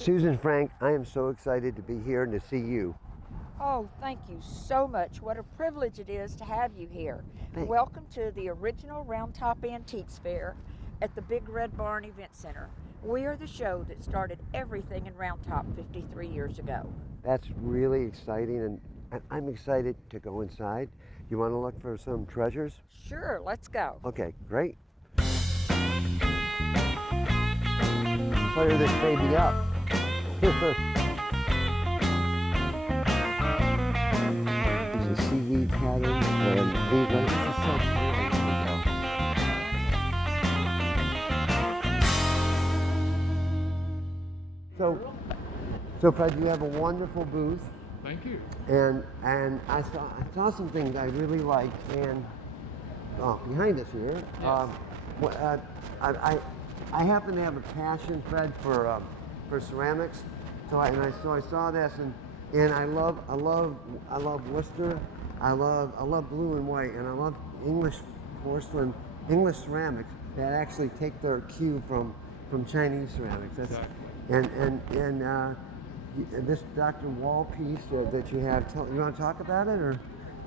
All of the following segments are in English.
Susan Frank, I am so excited to be here and to see you. Oh, thank you so much. What a privilege it is to have you here. Welcome to the original Round Top Antiques Fair at the Big Red Barn Event Center. We are the show that started everything in Round Top 53 years ago. That's really exciting, and I'm excited to go inside. You want to look for some treasures? Sure, let's go. Okay, great. Fire this baby up. There's a seaweed pattern and these are, this is so cool. So Fred, you have a wonderful booth. Thank you. And I saw some things I really liked, and behind us here, Yes. I happen to have a passion, Fred, for ceramics. So I saw this, and I love Worcester. I love blue and white, and I love English porcelain, English ceramics that actually take their cue from Chinese ceramics. That's, Exactly. and this Dr. Wahl piece that you have, you want to talk about it, or?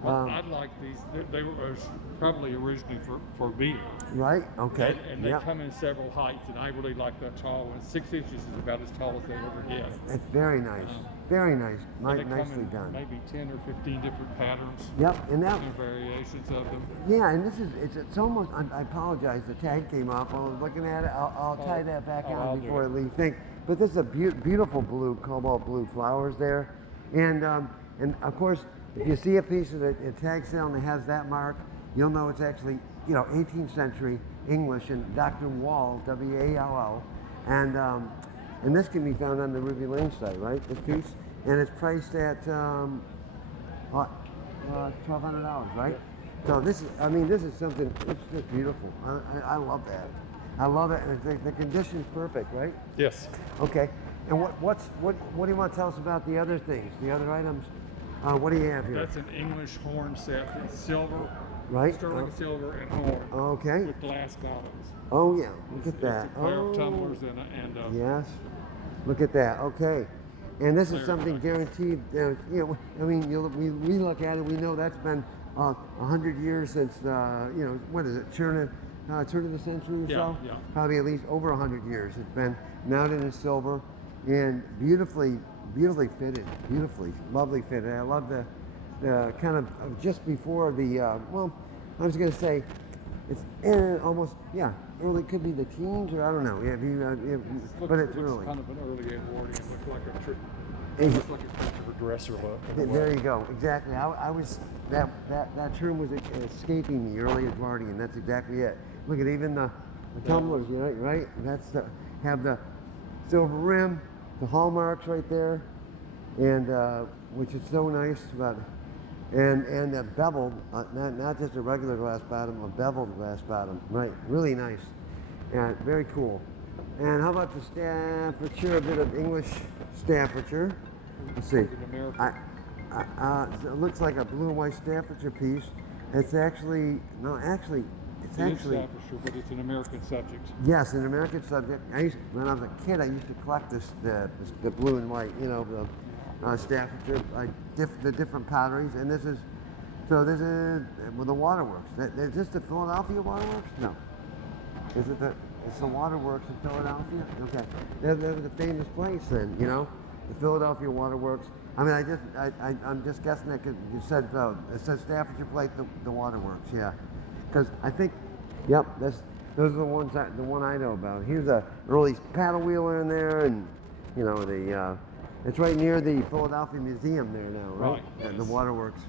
Well, I'd like these. They were probably originally for me. Right. Okay. And they come in several heights, and I really like that tall one. 6 inches is about as tall as they ever get. It's very nice. Very nice. And they come Nicely in done. Maybe 10 or 15 different patterns. Yep. And that. And variations of them. Yeah, and this is it's almost. I apologize. The tag came off. I was looking at it. I'll tie that back on before I leave. But this is a beautiful blue, cobalt blue flowers there, and of course, if you see a piece of a tag sale and it has that mark, you'll know it's actually 18th century English and Dr. Wahl, W-A-L-L, and this can be found on the Ruby Lane site, right? This piece, and it's priced at $1,200, right? So this is something. It's just beautiful. I love that. I love it, and the condition's perfect, right? Yes. Okay. And what do you want to tell us about the other things, the other items? What do you have here? That's an English horn set. It's silver, right? sterling silver and horn. Okay. With glass bottoms. Oh yeah, look at that. It's a pair of tumblers and yes. Look at that. Okay. And this is something guaranteed. We look at it. We know that's been 100 years since what is it? Turn of the century or so. Yeah. Probably at least over 100 years. It's been mounted in silver and beautifully fitted, lovely fitted. I love the kind of just before the I was going to say it's almost early, could be the teens, or I don't know. But it's early. Kind of an early Edwardian, looked like almost like a Christopher Dresser look. There you go, exactly. I was that term was escaping me, early Edwardian. That's exactly it. Look at even the tumblers, right? That's have the silver rim, the hallmarks right there, and which is so nice about it. And a beveled, not just a regular glass bottom, a beveled glass bottom, right? Really nice, and very cool. And how about the Staffordshire? A bit of English Staffordshire. Let's see. It looks like a blue and white Staffordshire piece. It's actually It's Staffordshire, but it's an American subject. Yes, an American subject. When I was a kid, I used to collect the blue and white, the Staffordshire, the different potteries, and this is with the waterworks. Is this the Philadelphia waterworks? No. Is it it's the waterworks in Philadelphia? Okay. They're the famous place then, the Philadelphia waterworks. I mean, I'm just guessing that because you said it says Staffordshire Plate, the waterworks, yeah. Because I think, those are the ones the one I know about. Here's a early paddle wheeler in there, and it's right near the Philadelphia Museum there now, right? Yes. The waterworks,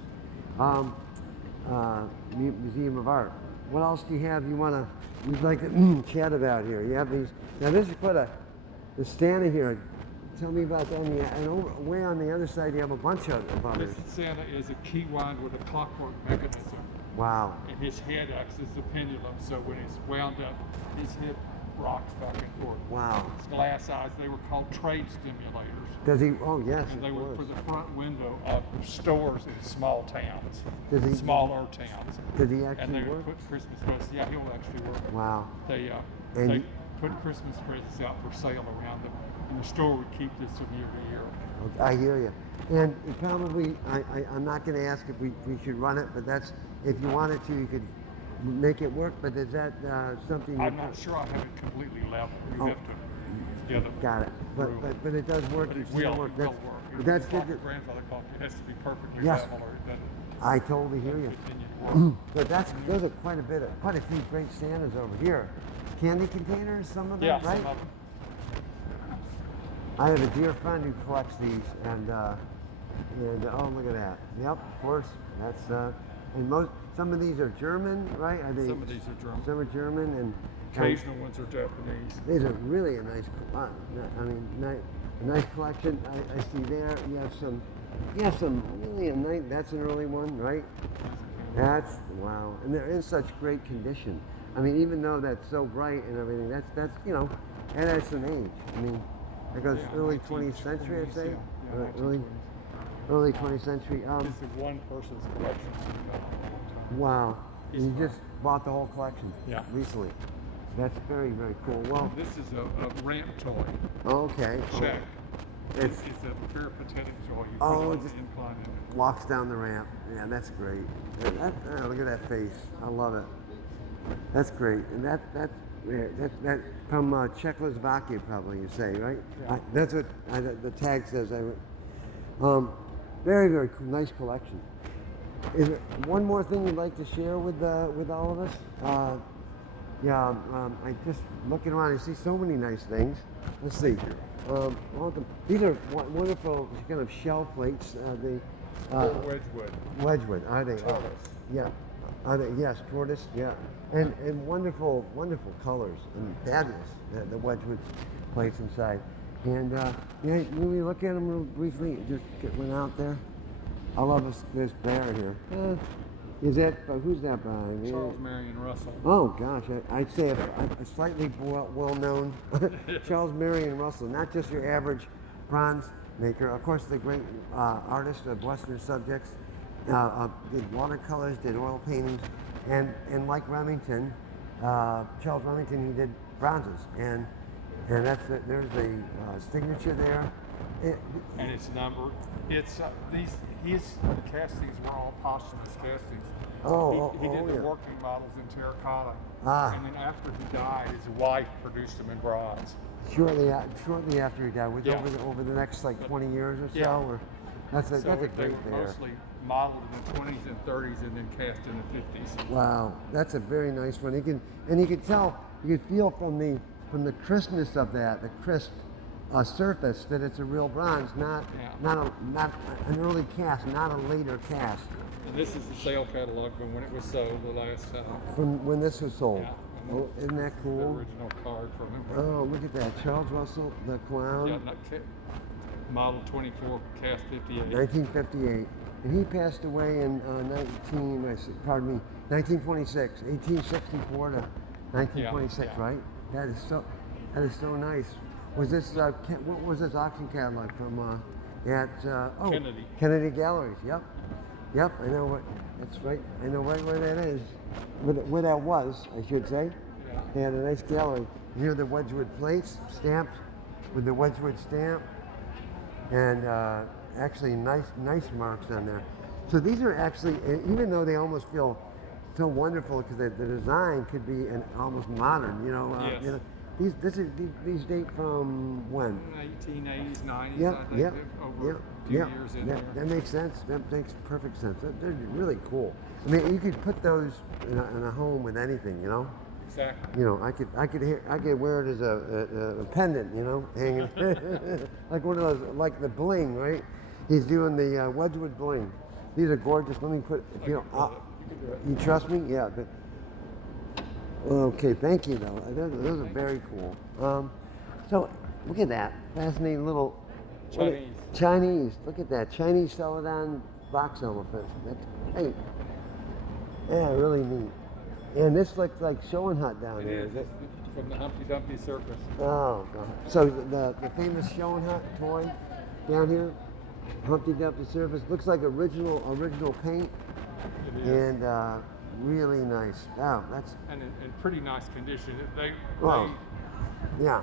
Museum of Art. What else do you have? We'd like to chat about here. You have these. Now this is the Santa here. Tell me about that. And way on the other side, you have a bunch of others. This Santa is a key wind with a clockwork mechanism. Wow. And his head acts as the pendulum, so when it's wound up, his hip rocks back and forth. Wow. It's glass eyes. They were called trade stimulators. Does he? Oh, yes. And they were for the front window of stores in small towns, smaller towns. Does he actually And they work? would put Christmas presents. Yeah, he'll actually work. Wow. They put Christmas presents out for sale around them. And And the store would keep this from year to year. Okay, I hear you. And it probably, I'm not going to ask if we should run it, but that's, if you wanted to, you could make it work, but is that something? I'm not sure I have it completely level. You Oh. have to get it. Got it. But it does work. But it You've seen will That's, work. but that's It's good. like your grandfather called it. It has to be perfectly Yes. level or it doesn't I totally hear you. continue to work. But those are quite a few great standards over here. Candy containers, some of them, Yeah, right? some of them. I have a dear friend who collects these, and oh, look at that. Yep, of course. That's and some of these are German, right? Are they? Some of these are German. Some are German, and Occasional ones are Japanese. these are really a nice. A nice collection. I see there. You have some really a nice. That's an early one, right? That's wow, and they're in such great condition. I mean, even though that's so bright and everything, that's and that's an age. I mean, that goes Yeah, early 1920s, 20th century, I'd say. yeah, Early 20th century. It's a one person's collection. Wow, He's you fine. just bought the whole collection Yeah. recently. That's very, very cool. Well, This is a ramp toy. okay. Check. It's It's a peripatetic toy. You Oh, put it on just- the incline and it walks down the ramp. Yeah, that's great. Look at that face. I love it. That's great. And that from Czechoslovakia, probably you say, right? Yeah. That's what the tag says. Very, very cool. Nice collection. Is there one more thing you'd like to share with all of us? I just looking around. I see so many nice things. Let's see. These are wonderful kind of shell plates. Wedgwood. Wedgwood, are they? Tortoise. Yeah. Are they? Yes, tortoise. Yeah. And wonderful colors and fabulous. The Wedgwood plates inside. And when we look at them real briefly, just went out there. I love this bear here. Is that who's that behind me? Charles Marion Russell. Oh gosh, I'd say a slightly well-known Charles Marion Russell, not just your average bronze maker. Of course, the great artist of Western subjects, did watercolors, did oil paintings, and like Remington, Charles Remington, he did bronzes, and there's a signature there. And it's numbered. It's his castings were all posthumous castings. He did the yeah. working models in terracotta. Ah. And then after he died, his wife produced them in bronze. Shortly after he died, was Yeah. over the next like 20 years or so. Yeah. Or, that's a They great were bear. mostly modeled in the 20s and 30s and then cast in the 50s. Wow, that's a very nice one. You can tell, you can feel from the crispness of that, the crisp surface, that it's a real bronze, not an early cast, not a later cast. And this is the sale catalog from when it was sold the last time. From when this was sold. Yeah. Oh, isn't that The cool? original card from him. Oh, look at that, Charles Russell, the clown. Yeah, model 24, cast 58. 1958, and he passed away in 1926, 1864 to 1926, Yeah, yeah. right? That is so nice. Was this what was this auction catalog from? Kennedy. Kennedy Galleries. Yep. I know what. That's right. I know right where that is. Where that was, I should say. Yeah. They had a nice gallery. Here are the Wedgwood plates, stamped with the Wedgwood stamp, and actually nice marks on there. So these are actually, even though they almost feel so wonderful because the design could be almost modern, Yes. These date from when? 1880s, 90s, Yep, I think. yep, Over yep, a few yep. years in That there. makes sense. That makes perfect sense. They're really cool. I mean, you could put those in a home with anything, Exactly. I could wear it as a pendant, hanging like one of those, like the bling, right? He's doing the Wedgwood bling. These are gorgeous. Let me put, if you You can do it. you trust me? Yeah. Okay, thank you though. Those are very cool. So look at that fascinating little Chinese. Chinese. Look at that Chinese celadon box elephant. That's great. Yeah, really neat. And this looks like show and hut down It there. is. Is it? It's from the Humpty Dumpty Circus. Oh, God. So the famous show and hut toy down here, Humpty Dumpty surface, looks like original paint, It is. and really nice. Wow, that's And in pretty nice condition. Wow. yeah.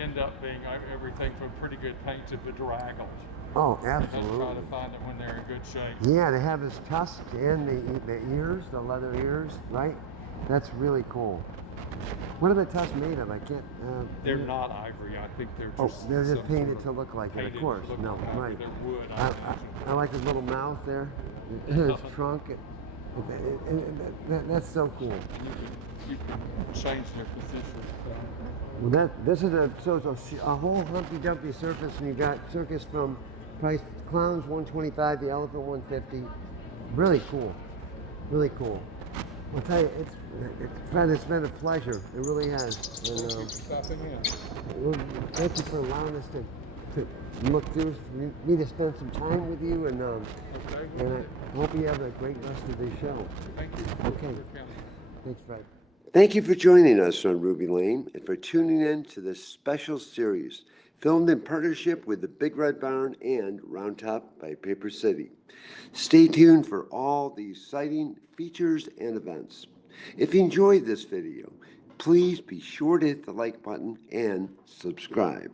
end up being everything from pretty good paint to bedraggled. Oh, And absolutely. try to find it when they're in good shape. Yeah, they have his tusks and the ears, the leather ears, right? That's really cool. What are the tusks made of? I can't. They're not ivory. I think they're Oh, just. they're just some painted sort to look like it. Of painted to course, look no, like ivory. right. They're wood. I I imagine. like his little mouth there, his trunk. That's so cool. You can change their position. Well, this is a whole Humpty Dumpty circus, and you got circus from price clowns 125, the elephant 150. Really cool, really cool. I'll tell you, it's been a pleasure. It really has. And, Thank you for stopping in. well, thank you for allowing us to look through, me to spend some time with you, and I hope you have a great rest of the show. Thank you. Okay. Thanks, Fred. Thank you for joining us on Ruby Lane and for tuning in to this special series filmed in partnership with the Big Red Barn and Round Top by Paper City. Stay tuned for all the exciting features and events. If you enjoyed this video, please be sure to hit the like button and subscribe.